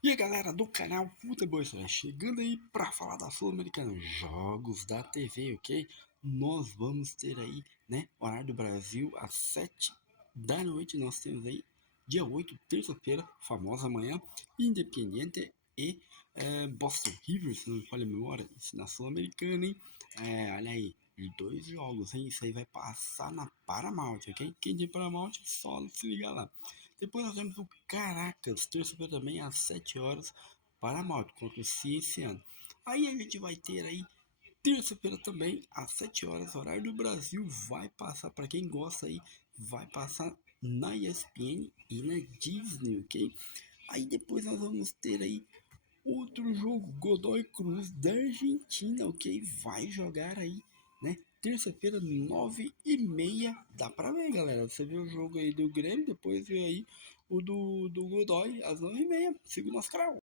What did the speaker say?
E aí galera do canal Futebol História, chegando aí para falar da Sul-Americana, jogos da TV, ok? Nós vamos ter aí, né, horário do Brasil, às 7 da noite, nós temos aí, dia 8, terça-feira, famosa manhã, Independiente e Boston River, se não me falha a memória, isso na Sul-Americana, hein? Olha aí, dois jogos, hein? Isso aí vai passar na Paramount, ok? Quem tem Paramount, só se ligar lá. Depois nós temos o Caracas, terça-feira também às 7 horas, Paramount, contra o Cienciano. Aí a gente vai ter aí, terça-feira também, às 7 horas, horário do Brasil, vai passar, para quem gosta aí, vai passar na ESPN e na Disney, ok? Aí depois nós vamos ter aí outro jogo, Godoy Cruz da Argentina, ok? Vai jogar aí, né? Terça-feira, 9h30. Dá pra ver, galera. Você vê o jogo aí do Grêmio, depois vê aí o do Godoy às 9h30. Siga o nosso canal.